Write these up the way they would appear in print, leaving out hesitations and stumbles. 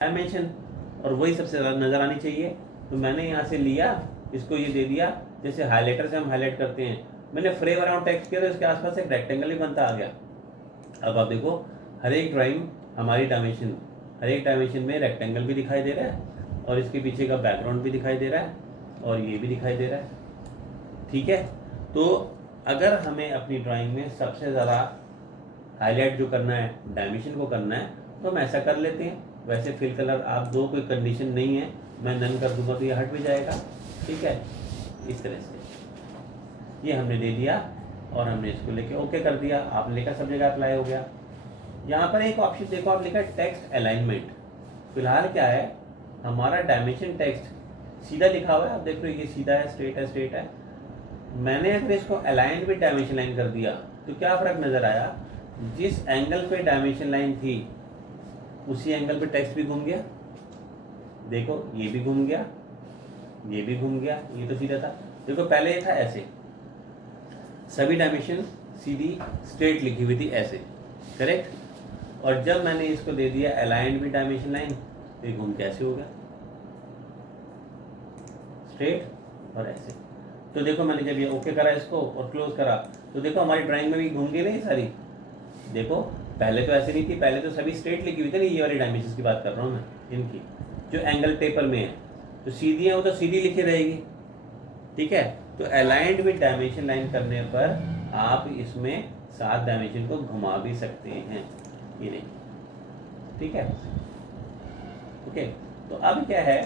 Dimension, और वही सबसे ज़्यादा नज़र आनी चाहिए। तो मैंने यहाँ से लिया, इसको ये दे दिया, जैसे हाईलाइटर से हम हाईलाइट करते हैं, मैंने फ्रेम अराउंड टेक्स्ट किया तो इसके आसपास एक रेक्टेंगल ही बनता आ गया। अब आप देखो हर एक ड्राइंग हमारी डायमेंशन, हर एक डायमेंशन में रेक्टेंगल भी दिखाई दे रहा है और इसके पीछे का बैकग्राउंड भी दिखाई दे रहा है और ये भी दिखाई दे रहा है। ठीक है, तो अगर हमें अपनी ड्राइंग में सबसे ज़्यादा हाईलाइट जो करना है, डायमेंशन को करना है, तो हम ऐसा कर लेते हैं। वैसे फिल कलर आप दो, कोई कंडीशन नहीं है, मैं नन कर दूंगा तो ये हट भी जाएगा। ठीक है, इस तरह से ये हमने दे दिया और हमने इसको लेके ओके कर दिया। आपने लिखा सब जगह अप्लाई हो गया। यहाँ पर एक ऑप्शन देखो, आप लिखा टेक्स्ट अलाइनमेंट। फिलहाल क्या है, हमारा डायमेंशन टेक्स्ट सीधा लिखा हुआ है, आप देख रहे हो ये सीधा है, स्ट्रेट है, स्ट्रेट है। मैंने अगर इसको अलाइन विद डायमेंशन लाइन कर दिया तो क्या फ़र्क नज़र आया, जिस एंगल पे डायमेंशन लाइन थी उसी एंगल पे टेक्स्ट भी घूम गया। देखो ये भी घूम गया, ये भी घूम गया, ये तो सीधा था। देखो पहले ये था ऐसे, सभी डायमेंशन सीधी स्ट्रेट लिखी हुई थी ऐसे, करेक्ट। और जब मैंने इसको दे दिया अलाइंड विद डायमेंशन लाइन तो ये घूम के ऐसे हो गया, स्ट्रेट और ऐसे। तो देखो मैंने जब ये ओके करा इसको और क्लोज करा तो देखो हमारी ड्राइंग में भी घूम गई नहीं सारी। देखो पहले तो ऐसे नहीं थी, पहले तो सभी स्ट्रेट लिखी हुई थी ना, ये वाली डायमेंशन की बात कर रहा हूँ मैं, इनकी जो एंगल पेपर में है, तो सीधी है वो तो सीधी लिखी रहेगी। ठीक है, तो अलाइंड विद डायमेंशन लाइन करने पर आप इसमें 7 डायमेंशन को घुमा भी सकते हैं, ये नहीं। ठीक है, ओके। तो अब क्या है,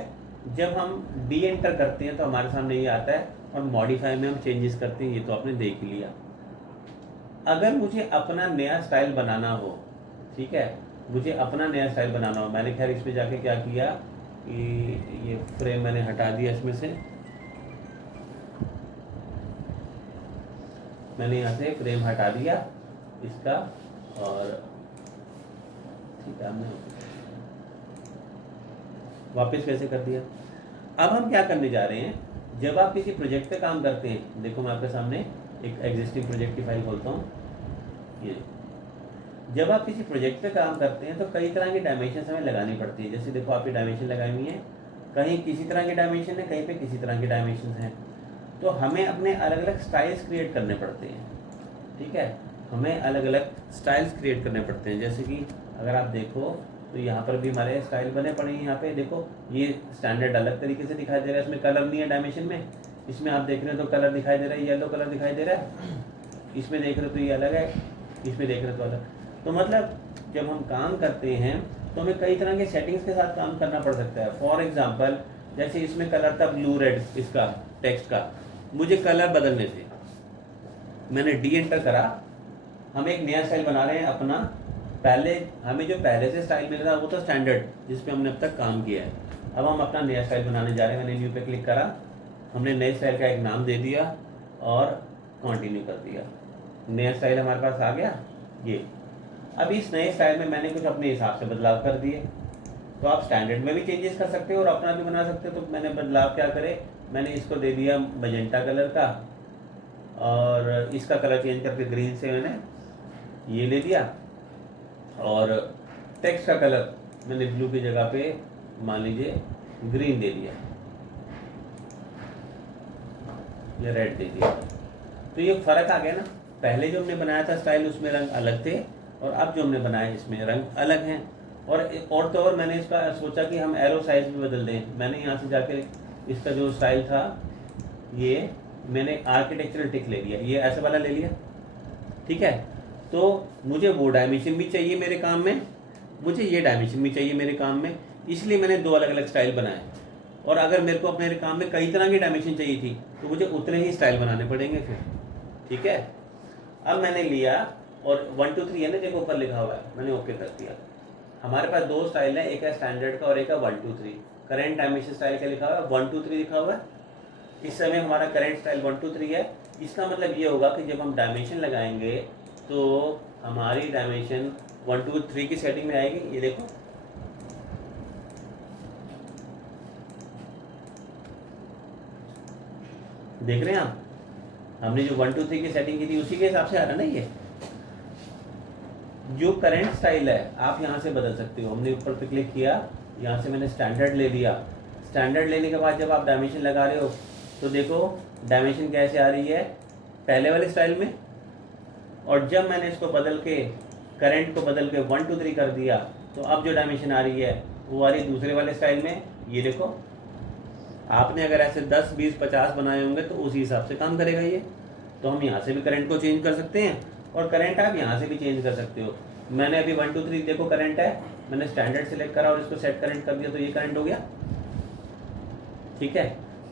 जब हम डी एंटर करते हैं तो हमारे सामने ये आता है और मॉडिफाई में हम चेंजेस करते हैं, ये तो आपने देख लिया। अगर मुझे अपना नया स्टाइल बनाना हो, ठीक है, मुझे अपना नया स्टाइल बनाना हो, मैंने खैर इसमें जाके क्या किया कि ये फ्रेम मैंने हटा दिया, इसमें से मैंने यहाँ से फ्रेम हटा दिया इसका, और ठीक है हमने वापस वैसे कर दिया। अब हम क्या करने जा रहे हैं, जब आप किसी प्रोजेक्ट पे काम करते हैं, देखो मैं आपके सामने एक एग्जिस्टिंग प्रोजेक्ट की फाइल खोलता हूँ। ये जब आप किसी प्रोजेक्ट पे काम करते हैं तो कई तरह की डायमेंशन हमें लगानी पड़ती है। जैसे देखो आप ये डायमेंशन लगाई हुई है, कहीं किसी तरह की डायमेंशन है, कहीं पे किसी तरह की डायमेंशन है। तो हमें अपने अलग अलग स्टाइल्स क्रिएट करने पड़ते हैं। ठीक है, हमें अलग अलग स्टाइल्स क्रिएट करने पड़ते हैं। जैसे कि अगर आप देखो तो यहाँ पर भी हमारे स्टाइल बने पड़े हैं। यहाँ पे देखो ये स्टैंडर्ड अलग तरीके से दिखाई दे रहा है, इसमें कलर नहीं है डायमेंशन में। इसमें आप देख रहे हो तो कलर दिखाई दे रहा है, येलो कलर दिखाई दे रहा है। इसमें देख रहे हो तो ये अलग है, इसमें देख रहे हो तो अलग। तो मतलब जब हम काम करते हैं तो हमें कई तरह के सेटिंग्स के साथ काम करना पड़ सकता है। फॉर एग्जाम्पल जैसे इसमें कलर था ब्लू रेड, इसका टेक्स्ट का, मुझे कलर बदलने थे, मैंने डी एंटर करा। हम एक नया स्टाइल बना रहे हैं अपना। पहले हमें जो पहले से स्टाइल मिला था वो तो स्टैंडर्ड जिस पे हमने अब तक काम किया है। अब हम अपना नया स्टाइल बनाने जा रहे हैं। मैंने न्यू पे क्लिक करा, हमने नए स्टाइल का एक नाम दे दिया और कंटिन्यू कर दिया। नया स्टाइल हमारे पास आ गया ये। अब इस नए स्टाइल में मैंने कुछ अपने हिसाब से बदलाव कर दिए। तो आप स्टैंडर्ड में भी चेंजेस कर सकते हो और अपना भी बना सकते हो। तो मैंने बदलाव क्या करे, मैंने इसको दे दिया मजेंटा कलर का और इसका कलर चेंज करके ग्रीन से मैंने ये ले दिया, और टेक्स्ट का कलर मैंने ब्लू की जगह पे मान लीजिए ग्रीन दे दिया या रेड दे दिया। तो ये फर्क आ गया ना, पहले जो हमने बनाया था स्टाइल उसमें रंग अलग थे और अब जो हमने बनाया इसमें रंग अलग हैं। और तो और मैंने इसका सोचा कि हम एरो साइज भी बदल दें। मैंने यहाँ से जाके इसका जो स्टाइल था ये मैंने आर्किटेक्चरल टिक ले लिया, ये ऐसा वाला ले लिया। ठीक है, तो मुझे वो डायमेंशन भी चाहिए मेरे काम में, मुझे ये डायमेंशन भी चाहिए मेरे काम में, इसलिए मैंने 2 अलग अलग स्टाइल बनाए। और अगर मेरे को अपने काम में कई तरह की डायमेंशन चाहिए थी तो मुझे उतने ही स्टाइल बनाने पड़ेंगे फिर। ठीक है, अब मैंने लिया और 1 2 3 है ना, देखो ऊपर लिखा हुआ है, मैंने ओके कर दिया। हमारे पास 2 स्टाइल है, एक है स्टैंडर्ड का और एक है 1 2 3। करेंट डायमेंशन स्टाइल क्या लिखा हुआ है, 1 2 3 लिखा हुआ है। इस समय हमारा करेंट स्टाइल 1 2 3 है। इसका मतलब ये होगा कि जब हम डायमेंशन लगाएंगे तो हमारी डायमेंशन 1 2 3 की सेटिंग में आएगी। ये देखो देख रहे हैं आप, हमने जो 1 2 3 की सेटिंग की थी उसी के हिसाब से आ रहा है ना। ये जो करंट स्टाइल है आप यहाँ से बदल सकते हो। हमने ऊपर पे क्लिक किया यहाँ से मैंने स्टैंडर्ड ले लिया। स्टैंडर्ड लेने के बाद जब आप डायमेंशन लगा रहे हो तो देखो डायमेंशन कैसे आ रही है, पहले वाले स्टाइल में, और जब मैंने इसको बदल के करंट को बदल के 1 2 3 कर दिया तो अब जो डायमेंशन आ रही है वो आ रही है दूसरे वाले स्टाइल में। ये देखो आपने अगर ऐसे 10 20 50 बनाए होंगे तो उसी हिसाब से काम करेगा ये। तो हम यहाँ से भी करंट को चेंज कर सकते हैं और करंट आप यहाँ से भी चेंज कर सकते हो। मैंने अभी 1 2 3 देखो करंट है, मैंने स्टैंडर्ड सेलेक्ट करा और इसको सेट करंट कर दिया तो ये करंट हो गया। ठीक है,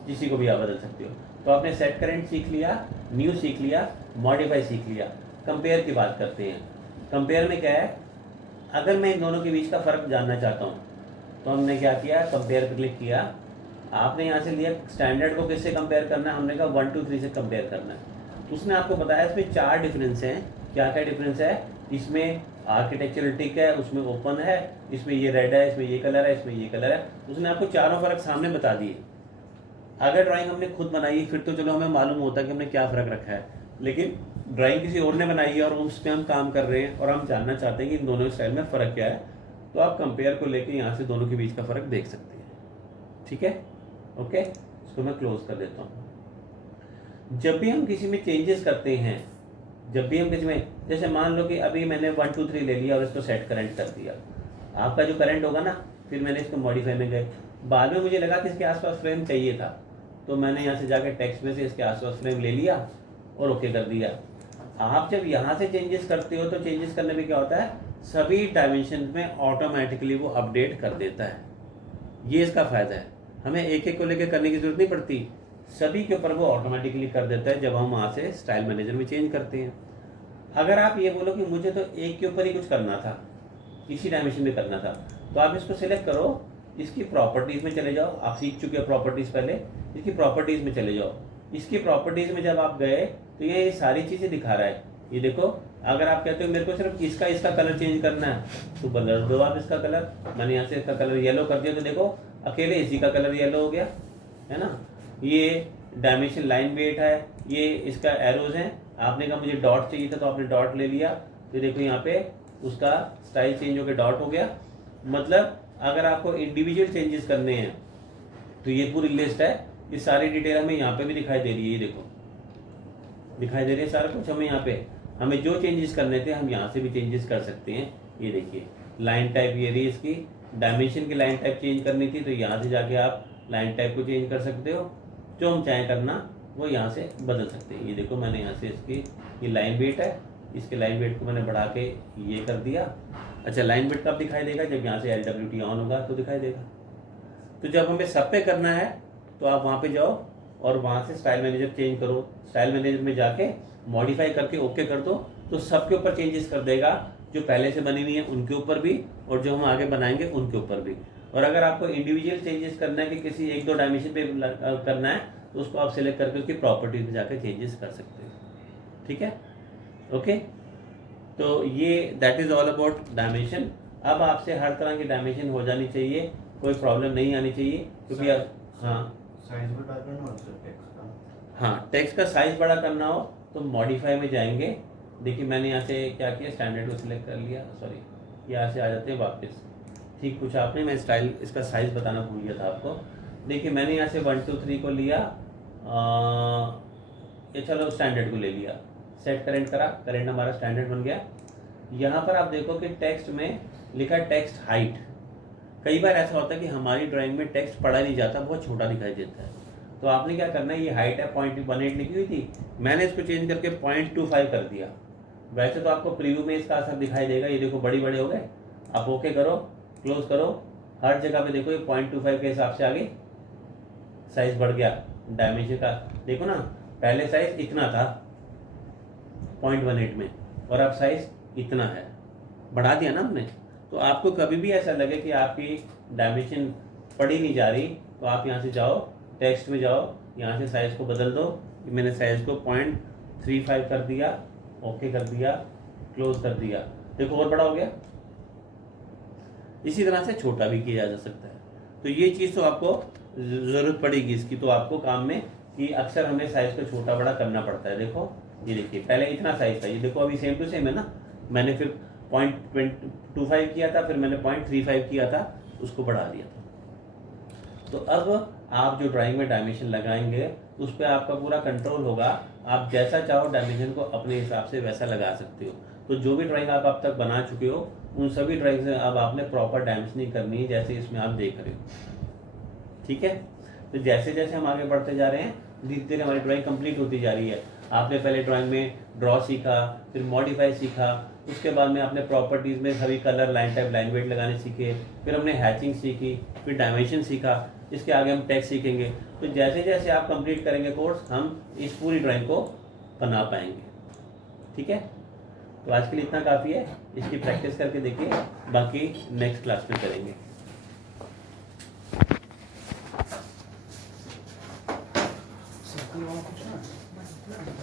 किसी को भी आप बदल सकते हो। तो आपने सेट करंट सीख लिया, न्यू सीख लिया, मॉडिफाई सीख लिया। कंपेयर की बात करते हैं। कंपेयर में क्या है, अगर मैं इन दोनों के बीच का फ़र्क जानना चाहता हूँ तो हमने क्या किया, कंपेयर पर क्लिक किया। आपने यहाँ से लिया स्टैंडर्ड को किससे कंपेयर करना है, हमने कहा 1 2 3 से कंपेयर करना है। उसने आपको बताया इसमें 4 डिफरेंस हैं। क्या क्या डिफरेंस है, इसमें आर्किटेक्चरल टिक है, उसमें ओपन है, इसमें ये रेड है, इसमें ये कलर है, इसमें ये कलर है। उसने आपको चारों फ़र्क सामने बता दिए। अगर ड्राइंग हमने खुद बनाई है फिर तो चलो हमें मालूम होता है कि हमने क्या फ़र्क रखा है, लेकिन ड्राइंग किसी और ने बनाई है और उस पर हम काम कर रहे हैं और हम जानना चाहते हैं कि इन दोनों स्टाइल में फ़र्क क्या है, तो आप कंपेयर को लेके यहाँ से दोनों के बीच का फ़र्क देख सकते हैं। ठीक है, ओके, इसको मैं क्लोज कर देता हूँ। जब भी हम किसी में चेंजेस करते हैं, जब भी हम किसी में, जैसे मान लो कि अभी मैंने 1 2 3 ले लिया और इसको सेट करंट कर दिया, आपका जो करंट होगा ना, फिर मैंने इसको मॉडिफाई में गए, बाद में मुझे लगा कि इसके आसपास फ्रेम चाहिए था तो मैंने यहाँ से जाकर टेक्स्ट में से इसके आसपास फ्रेम ले लिया और ओके कर दिया। आप जब यहाँ से चेंजेस करते हो तो चेंजेस करने में क्या होता है, सभी डायमेंशन में ऑटोमेटिकली वो अपडेट कर देता है। ये इसका फ़ायदा है, हमें एक एक को लेकर करने की जरूरत नहीं पड़ती, सभी के ऊपर वो ऑटोमेटिकली कर देता है जब हम वहाँ से स्टाइल मैनेजर में चेंज करते हैं। अगर आप ये बोलो कि मुझे तो एक के ऊपर ही कुछ करना था, इसी डायमेंशन में करना था, तो आप इसको सिलेक्ट करो, इसकी प्रॉपर्टीज़ में चले जाओ। आप सीख चुके हो प्रॉपर्टीज़ पहले, इसकी प्रॉपर्टीज़ में चले जाओ। इसकी प्रॉपर्टीज़ में जब आप गए तो ये सारी चीज़ें दिखा रहा है। ये देखो, अगर आप कहते हो मेरे को सिर्फ इसका कलर चेंज करना है तो बदल दो आप इसका कलर। मैंने यहाँ से इसका कलर येलो कर दिया तो देखो अकेले इसी का कलर येलो हो गया, है ना। ये डायमेंशन लाइन वेट है, ये इसका एरोज हैं। आपने कहा मुझे डॉट चाहिए था तो आपने डॉट ले लिया, तो देखो यहाँ पे उसका स्टाइल चेंज होकर डॉट हो गया। मतलब अगर आपको इंडिविजुअल चेंजेस करने हैं तो ये पूरी लिस्ट है, ये सारी डिटेल हमें यहाँ पे भी दिखाई दे रही है। ये देखो दिखाई दे रही है सारा कुछ हमें यहाँ पे। हमें जो चेंजेस करने थे हम यहाँ से भी चेंजेस कर सकते हैं। ये देखिए लाइन टाइप, ये रही इसकी डायमेंशन की लाइन टाइप चेंज करनी थी तो यहाँ से जाके आप लाइन टाइप को चेंज कर सकते हो। जो हम चाहें करना वो यहाँ से बदल सकते हैं। ये देखो मैंने यहाँ से इसकी ये लाइन वेट है, इसके लाइन वेट को मैंने बढ़ा के ये कर दिया। अच्छा, लाइन वेट कब दिखाई देगा, जब यहाँ से LWT ऑन होगा तो दिखाई देगा। तो जब हमें सब पे करना है तो आप वहाँ पे जाओ और वहाँ से स्टाइल मैनेजर चेंज करो। स्टाइल मैनेजर में जाके मॉडिफाई करके ओके कर दो तो सबके ऊपर चेंजेस कर देगा, जो पहले से बनी हुई है उनके ऊपर भी और जो हम आगे बनाएंगे उनके ऊपर भी। और अगर आपको इंडिविजुअल चेंजेस करना है कि किसी 1 2 डायमेंशन पे करना है तो उसको आप सिलेक्ट करके उसकी प्रॉपर्टीज में जाकर चेंजेस कर सकते हो। ठीक है, ओके। तो ये that is all about dimension. अब आपसे हर तरह की डायमेंशन हो जानी चाहिए, कोई प्रॉब्लम नहीं आनी चाहिए, क्योंकि हाँ साइज बड़ा करना हो टेक्स्ट का। हाँ, टेक्स्ट का साइज बड़ा करना हो तो मॉडिफाई में जाएंगे। देखिए मैंने यहाँ से क्या किया, स्टैंडर्ड को सिलेक्ट कर लिया, सॉरी यहाँ से आ जाते हैं वापस। ठीक कुछ आपने, मैं स्टाइल इसका साइज़ बताना भूल गया था आपको। देखिए मैंने यहाँ से 1 2 3 को लिया, ये चलो स्टैंडर्ड को ले लिया, सेट करंट करा, करंट हमारा स्टैंडर्ड बन गया। यहाँ पर आप देखो कि टेक्स्ट में लिखा है टेक्स्ट हाइट। कई बार ऐसा होता है कि हमारी ड्राइंग में टेक्स्ट पढ़ा नहीं जाता, बहुत छोटा दिखाई देता है। तो आपने क्या करना है, ये हाइट है 0.18 लिखी हुई थी, मैंने इसको चेंज करके 0.25 कर दिया। वैसे तो आपको प्रीव्यू में इसका असर दिखाई देगा, ये देखो बड़े बड़े हो गए। आप ओके करो, क्लोज करो, हर जगह पे देखो ये 0.25 के हिसाब से आगे साइज बढ़ गया। डायमेंशन का देखो ना, पहले साइज इतना था 0.18 में और अब साइज इतना है, बढ़ा दिया ना हमने। तो आपको कभी भी ऐसा लगे कि आपकी डायमेंशन पढ़ी नहीं जा रही तो आप यहाँ से जाओ, टेक्स्ट में जाओ, यहाँ से साइज़ को बदल दो। मैंने साइज़ को 0.35 कर दिया, ओके कर दिया, क्लोज कर दिया, देखो और बड़ा हो गया। इसी तरह से छोटा भी किया जा सकता है। तो ये चीज़ तो आपको ज़रूरत पड़ेगी इसकी तो आपको काम में, कि अक्सर हमें साइज़ को छोटा बड़ा करना पड़ता है। देखो ये देखिए पहले इतना साइज़ था, ये देखो अभी सेम टू सेम है ना। मैंने फिर 0.25 किया था, फिर मैंने 0.35 किया था, उसको बढ़ा दिया था। तो अब आप जो ड्राइंग में डायमेंशन लगाएंगे उस पर आपका पूरा कंट्रोल होगा, आप जैसा चाहो डायमेंशन को अपने हिसाब से वैसा लगा सकते हो। तो जो भी ड्राइंग आप अब तक बना चुके हो उन सभी ड्राइंग से अब आपने प्रॉपर डायमेंशनिंग करनी है, जैसे इसमें आप देख रहे हो। ठीक है, तो जैसे जैसे हम आगे बढ़ते जा रहे हैं धीरे धीरे हमारी ड्राइंग कंप्लीट होती जा रही है। आपने पहले ड्राइंग में ड्रॉ सीखा, फिर मॉडिफाई सीखा, उसके बाद में आपने प्रॉपर्टीज़ में सभी colour, line type, line weight लगाने सीखे, फिर हमने हैचिंग सीखी, फिर डायमेंशन सीखा, इसके आगे हम टेक्स्ट सीखेंगे। तो जैसे जैसे आप कंप्लीट करेंगे कोर्स हम इस पूरी ड्राइंग को बना पाएंगे। ठीक है, तो आज के लिए इतना काफ़ी है, इसकी प्रैक्टिस करके देखिए, बाकी नेक्स्ट क्लास में करेंगे।